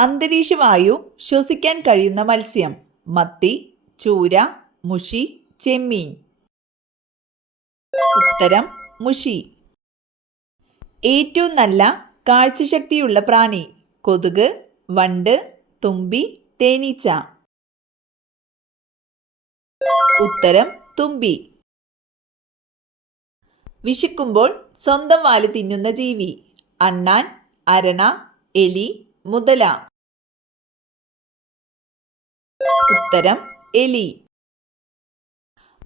അന്തരീക്ഷവായു ശ്വസിക്കാൻ കഴിയുന്ന മത്സ്യം: മത്തി, ചൂര, മുഷി, ചെമ്മീൻ. ഉത്തരം മുഷി. ഏറ്റവും നല്ല കാഴ്ചശക്തിയുള്ള പ്രാണി: കൊതുക്, വണ്ട്, തുമ്പി, തേനീച്ച. ഉത്തരം തുമ്പി. വിശക്കുമ്പോൾ സ്വന്തം വാല് തിന്നുന്ന ജീവി: അണ്ണാൻ, അരണ, എലി, മുതല. ഉത്തരം എലി.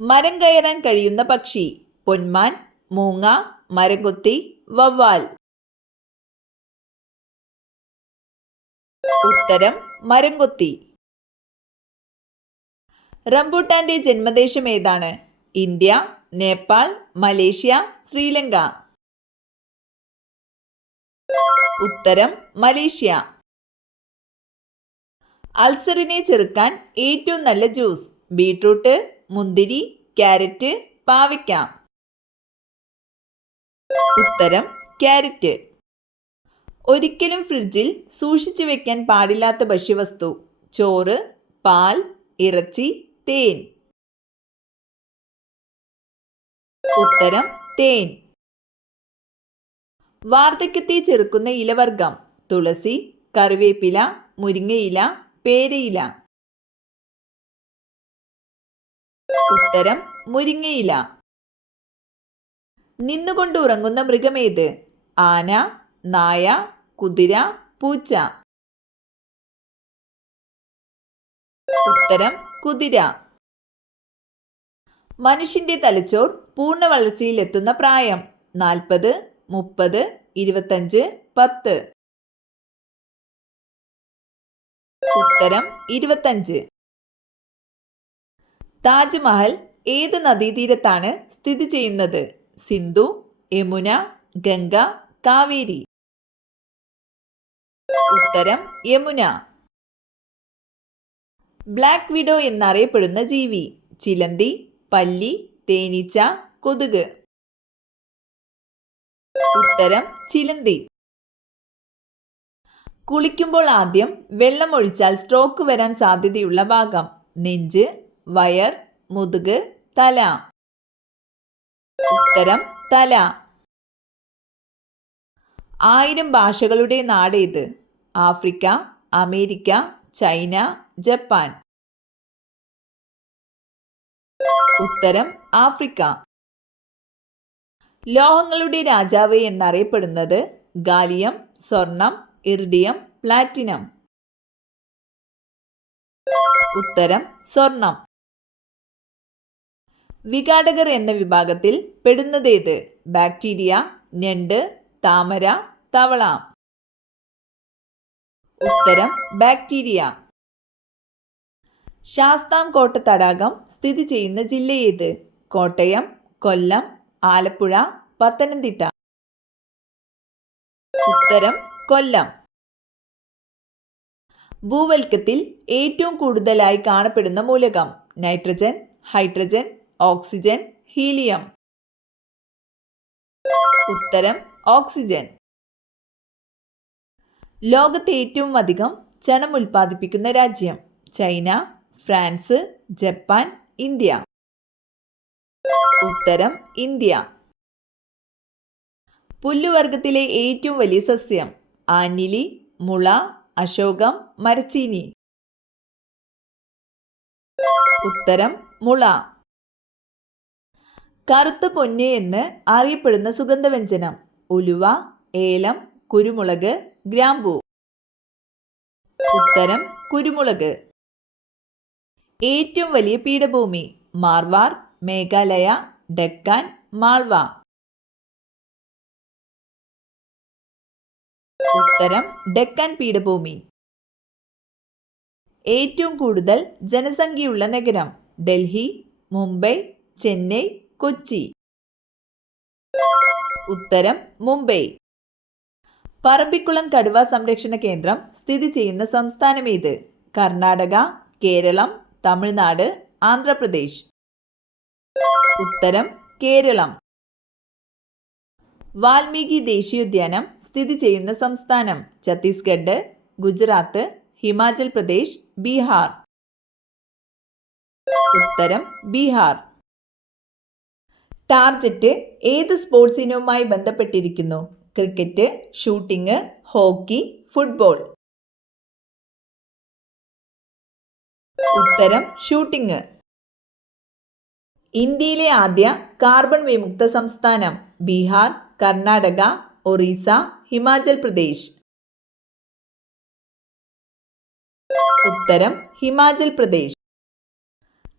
മരം കയറാൻ കഴിയുന്ന പക്ഷി: പൊന്മാൻ, മൂങ്ങ, മരംകൊത്തി, വവ്വാൽ. ഉത്തരം മരംകൊത്തി. റംബൂട്ടാന്റെ ജന്മദേശം ഏതാണ്? India, Nepal, Malaysia, Sri Lanka. ഉത്തരം മലേഷ്യ. അൾസറിനെ ചെറുക്കാൻ ഏറ്റവും നല്ല ജ്യൂസ്: ബീട്രൂട്ട്, മുന്തിരി, ക്യാരറ്റ്, പാവയ്ക്ക. ഉത്തരം ക്യാരറ്റ്. ഒരിക്കലും ഫ്രിഡ്ജിൽ സൂക്ഷിച്ചു വെക്കാൻ പാടില്ലാത്ത ഭക്ഷ്യവസ്തു: ചോറ്, പാൽ, ഇറച്ചി, തേൻ. ഉത്തരം തേൻ. വാർദ്ധക്യത്തെ ചെറുക്കുന്ന ഇലവർഗം: തുളസി, കറിവേപ്പില, മുരിങ്ങയില, പേരയില. ഉത്തരം മുരിങ്ങയില. നിന്നുകൊണ്ട് ഉറങ്ങുന്ന മൃഗമേത്? ആന, നായ, കുതിര, പൂച്ച. ഉത്തരം കുതിര. മനുഷ്യന്റെ തലച്ചോർ പൂർണ്ണ വളർച്ചയിലെത്തുന്ന പ്രായം: 40, 30, 25, 10. ഉത്തരം 25. താജ്മഹൽ ഏത് നദീതീരത്താണ് സ്ഥിതി ചെയ്യുന്നത്? സിന്ധു, യമുന, ഗംഗ, കാവേരി. ഉത്തരം യമുന. ബ്ലാക്ക് വിഡോ എന്നറിയപ്പെടുന്ന ജീവി: ചിലന്തി, പല്ലി, തേനീച്ച, കൊതുക്. ഉത്തരം ചിലന്തി. കുളിക്കുമ്പോൾ ആദ്യം വെള്ളം ഒഴിച്ചാൽ സ്ട്രോക്ക് വരാൻ സാധ്യതയുള്ള ഭാഗം: നെഞ്ച്, വയർ, മുതുക്, തല. ഉത്തരം തല. 1000 ഭാഷകളുടെ നാടേത്? Africa, America, China, Japan. ഉത്തരം ആഫ്രിക്ക. ലോഹങ്ങളുടെ രാജാവ് എന്നറിയപ്പെടുന്നത്: ഗാലിയം, സ്വർണം, ഇറിഡിയം, പ്ലാറ്റിനം. ഉത്തരം സ്വർണം. വിഘാടകർ എന്ന വിഭാഗത്തിൽ പെടുന്നതേത്? ബാക്ടീരിയ, ഞണ്ട്, താമര, തവള. ഉത്തരം ബാക്ടീരിയ. ശാസ്താംകോട്ട തടാകം സ്ഥിതി ചെയ്യുന്ന ജില്ല ഏത്? കോട്ടയം, കൊല്ലം, ആലപ്പുഴ, പത്തനംതിട്ട. ഉത്തരം കൊല്ലം. ഭൂവൽക്കത്തിൽ ഏറ്റവും കൂടുതലായി കാണപ്പെടുന്ന മൂലകം: നൈട്രജൻ, ഹൈഡ്രജൻ, ഓക്സിജൻ, ഹീലിയം. ഉത്തരം ഓക്സിജൻ. ലോകത്തെ ഏറ്റവും അധികം ചണം ഉൽപ്പാദിപ്പിക്കുന്ന രാജ്യം: ചൈന, ഫ്രാൻസ്, ജപ്പാൻ, ഇന്ത്യ. ഉത്തരം ഇന്ത്യ. പുല്ലുവർഗത്തിലെ ഏറ്റവും വലിയ സസ്യം: ആഞ്ഞിലി, മുള, അശോകം, മരച്ചീനി. ഉത്തരം മുള. കറുത്ത പൊന്ന് എന്ന് അറിയപ്പെടുന്ന സുഗന്ധവ്യഞ്ജനം: ഉലുവ, ഏലം, കുരുമുളക്, ഗ്രാമ്പൂ. ഉത്തരം കുരുമുളക്. ഏറ്റവും വലിയ പീഠഭൂമി: മാർവാർ, മേഘാലയ, ഡെക്കാൻ, മാൾവ. ഉത്തരം ഡെക്കാൻ പീഠഭൂമി. ഏറ്റവും കൂടുതൽ ജനസംഖ്യയുള്ള നഗരം: ഡൽഹി, മുംബൈ, ചെന്നൈ, കൊച്ചി. ഉത്തരം മുംബൈ. പറമ്പിക്കുളം കടുവ സംരക്ഷണ കേന്ദ്രം സ്ഥിതി ചെയ്യുന്ന സംസ്ഥാനം ഏത്? കർണാടക, കേരളം, തമിഴ്നാട്, ആന്ധ്രാപ്രദേശ്. ഉത്തരം കേരളം. വാൽമീകി ദേശീയോദ്യാനം സ്ഥിതി ചെയ്യുന്ന സംസ്ഥാനം: ഛത്തീസ്ഗഡ്, ഗുജറാത്ത്, ഹിമാചൽ പ്രദേശ്, ബീഹാർ. ഉത്തരം ബീഹാർ. ടാർജറ്റ് ഏത് സ്പോർട്സ് ഇനവുമായി ബന്ധപ്പെട്ടിരിക്കുന്നു? Cricket, shooting, hockey, football. ഉത്തരം ഷൂട്ടിംഗ്. ഇന്ത്യയിലെ ആദ്യ കാർബൺ വിമുക്ത സംസ്ഥാനം? ബീഹാർ, കർണാടക, ഒറീസ, ഹിമാചൽ പ്രദേശ്. ഉത്തരം ഹിമാചൽ പ്രദേശ്.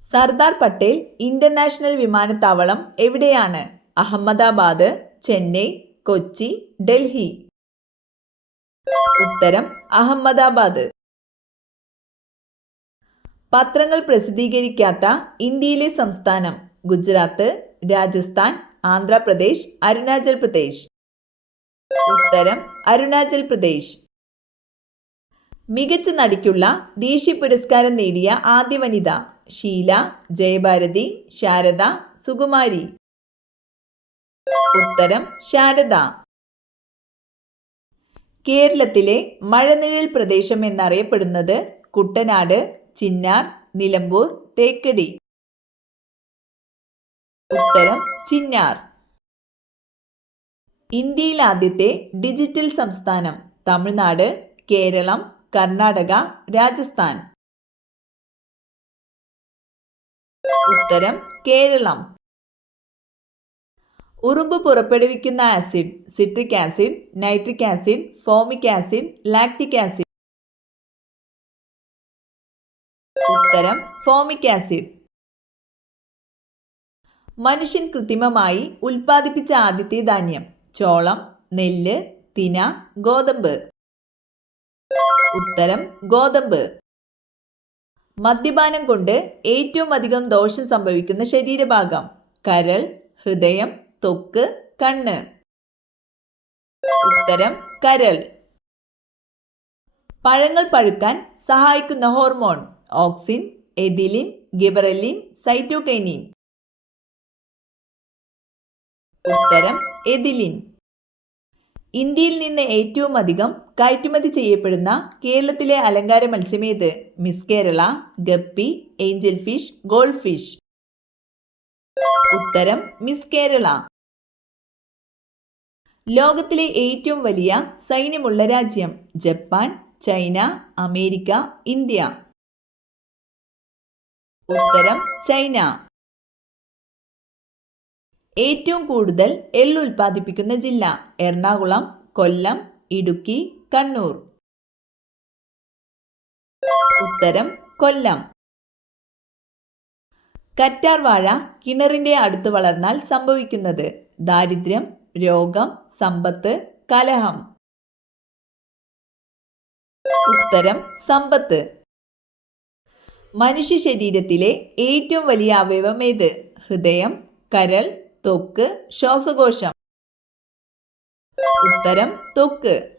സർദാർ പട്ടേൽ ഇന്റർനാഷണൽ വിമാനത്താവളം എവിടെയാണ്? അഹമ്മദാബാദ്, ചെന്നൈ, കൊച്ചി, ഡൽഹി. ഉത്തരം അഹമ്മദാബാദ്. പത്രങ്ങൾ പ്രസിദ്ധീകരിക്കാത്ത ഇന്ത്യയിലെ സംസ്ഥാനം? ഗുജറാത്ത്, രാജസ്ഥാൻ, ആന്ധ്രാപ്രദേശ്, അരുണാചൽ പ്രദേശ്. ഉത്തരം അരുണാചൽ പ്രദേശ്. മികച്ച നടിക്കുള്ള ദേശീയ പുരസ്കാരം നേടിയ ആദ്യ വനിത? ഷീല, ജയഭാരതി, ശാരദ, സുകുമാരി. ഉത്തരം ശാരദ. കേരളത്തിലെ മഴനിഴൽ പ്രദേശം എന്നറിയപ്പെടുന്നത്? കുട്ടനാട്, ചിന്നാർ, നിലമ്പൂർ, തേക്കടി. ഉത്തരം ചിന്നാർ. ഇന്ത്യയിൽ ആദ്യത്തെ ഡിജിറ്റൽ സംസ്ഥാനം? തമിഴ്നാട്, കേരളം, കർണാടക, രാജസ്ഥാൻ. ഉത്തരം കേരളം. ഉറുമ്പ് പുറപ്പെടുവിക്കുന്ന acid? Citric acid, nitric acid, formic acid, lactic acid. ഉത്തരം ഫോമിക് ആസിഡ്. മനുഷ്യൻ കൃത്രിമമായി ഉൽപ്പാദിപ്പിച്ച ആദ്യത്തെ ധാന്യം? ചോളം, നെല്ല്, തിന, ഗോതമ്പ്. ഉത്തരം ഗോതമ്പ്. മദ്യപാനം കൊണ്ട് ഏറ്റവും അധികം ദോഷം സംഭവിക്കുന്ന ശരീരഭാഗം? കരൾ, ഹൃദയം, ത്വക്ക്, കണ്ണ്. ഉത്തരം കരൾ. പഴങ്ങൾ പഴുക്കാൻ സഹായിക്കുന്ന hormone? Auxin, ethylene, gibberellin, cytokinin. ഉത്തരം എഥിലിൻ. ഇന്ത്യയിൽ നിന്ന് ഏറ്റവും അധികം കയറ്റുമതി ചെയ്യപ്പെടുന്ന കേരളത്തിലെ അലങ്കാര മത്സ്യമേത്? Miss Kerala, guppy, angel fish, gold fish. ഉത്തരം മിസ് കേരള. ലോകത്തിലെ ഏറ്റവും വലിയ സൈന്യമുള്ള രാജ്യം? Japan, China, America, India. ഉത്തരം ചൈന. ഏറ്റവും കൂടുതൽ എള്ള് ഉൽപ്പാദിപ്പിക്കുന്ന ജില്ല? എറണാകുളം, കൊല്ലം, ഇടുക്കി, കണ്ണൂർ. ഉത്തരം കൊല്ലം. കറ്റാർ വാഴ കിണറിന്റെ അടുത്ത് വളർന്നാൽ സംഭവിക്കുന്നത്? ദാരിദ്ര്യം, രോഗം, സമ്പത്ത്, കലഹം. ഉത്തരം സമ്പത്ത്. മനുഷ്യ ശരീരത്തിലെ ഏറ്റവും വലിയ അവയവം ഏത്? ഹൃദയം, കരൾ, ത്വക്ക്, ശ്വാസകോശം. ഉത്തരം ത്വക്ക്.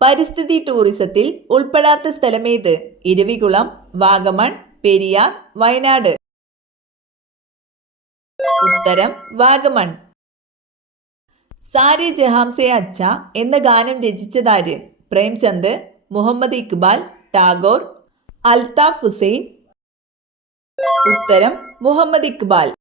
പരിസ്ഥിതി ടൂറിസത്തിൽ ഉൾപ്പെടാത്ത സ്ഥലമേത്? ഇരവികുളം, വാഗമൺ, പെരിയാർ, വയനാട്. ഉത്തരം വാഗമൺ. സാരേ ജഹാംസെ അച്ഛ എന്ന ഗാനം രചിച്ചതാര്? പ്രേംചന്ദ്, മുഹമ്മദ് ഇക്ബാൽ, ടാഗോർ, അൽതാഫ് ഹുസൈൻ. ഉത്തരം മുഹമ്മദ് ഇക്ബാൽ.